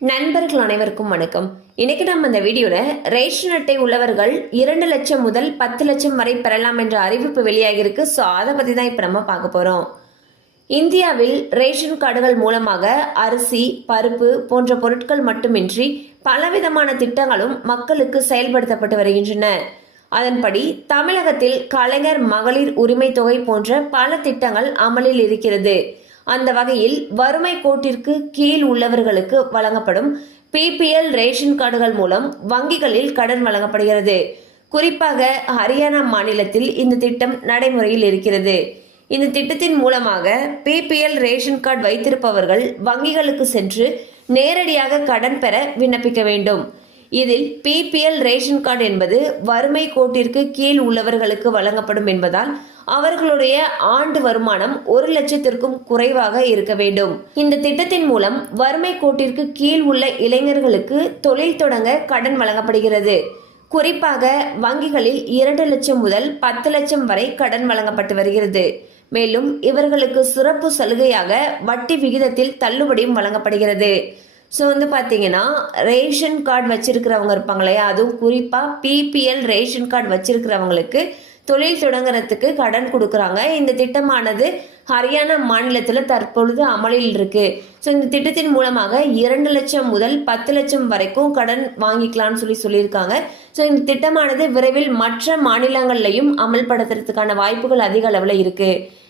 நண்பர்கள் அனைவருக்கும் வணக்கம். இன்னைக்கு நம்ம இந்த வீடியோவில் ரேஷன் அட்டை உள்ளவர்கள் இரண்டு லட்சம் முதல் பத்து லட்சம் வரை பெறலாம் என்ற அறிவிப்பு வெளியாகிருக்கு ஸோ அதை பற்றி தான் இப்போ நம்ம பார்க்க போகிறோம் இந்தியாவில் ரேஷன் கார்டுகள் மூலமாக அரிசி பருப்பு போன்ற பொருட்கள் மட்டுமின்றி பலவிதமான திட்டங்களும் மக்களுக்கு செயல்படுத்தப்பட்டு வருகின்றன. அதன்படி தமிழகத்தில் கலைஞர் மகளிர் உரிமை தொகை போன்ற பல திட்டங்கள் அமலில் இருக்கிறது. அந்த வகையில் வறுமை கோட்டிற்கு கீழ் உள்ளவர்களுக்கு வழங்கப்படும் பிபிஎல் ரேஷன் கார்டுகள் மூலம் வங்கிகளில் கடன் வழங்கப்படுகிறது. குறிப்பாக ஹரியானா மாநிலத்தில் இந்த திட்டம் நடைமுறையில் இருக்கிறது. இந்த திட்டத்தின் மூலமாக பிபிஎல் ரேஷன் கார்டு வைத்திருப்பவர்கள் வங்கிகளுக்கு சென்று நேரடியாக கடன் பெற விண்ணப்பிக்க வேண்டும். இதில் பிபிஎல் ரேஷன் கார்டு என்பது வறுமை கோட்டிற்கு கீழ் உள்ளவர்களுக்கு வழங்கப்படும் என்பதால் அவர்களுடைய ஆண்டு வருமானம் ஒரு லட்சத்திற்கும் குறைவாக இருக்க வேண்டும். இந்த திட்டத்தின் மூலம் வறுமை கோட்டிற்கு கீழ் உள்ள இளைஞர்களுக்கு தொழில் தொடங்க கடன் வழங்கப்படுகிறது. குறிப்பாக வங்கிகளில் இரண்டு லட்சம் முதல் பத்து லட்சம் வரை கடன் வழங்கப்பட்டு வருகிறது. மேலும் இவர்களுக்கு சிறப்பு சலுகையாக வட்டி விகிதத்தில் தள்ளுபடியும் வழங்கப்படுகிறது. ஸோ வந்து பார்த்தீங்கன்னா ரேஷன் கார்டு வச்சுருக்கிறவங்க இருப்பாங்க இல்லையா அதுவும் குறிப்பாக பிபிஎல் ரேஷன் கார்டு வச்சுருக்கிறவங்களுக்கு தொழில் தொடங்குறதுக்கு கடன் கொடுக்குறாங்க. இந்த திட்டமானது ஹரியானா மாநிலத்தில் தற்பொழுது அமலில் இருக்குது ஸோ இந்த திட்டத்தின் மூலமாக இரண்டு லட்சம் முதல் பத்து லட்சம் வரைக்கும் கடன் வாங்கிக்கலாம்னு சொல்லி சொல்லியிருக்காங்க. ஸோ இந்த திட்டமானது விரைவில் மற்ற மாநிலங்கள்லையும் அமல்படுத்துறதுக்கான வாய்ப்புகள் அதிக அளவில் இருக்குது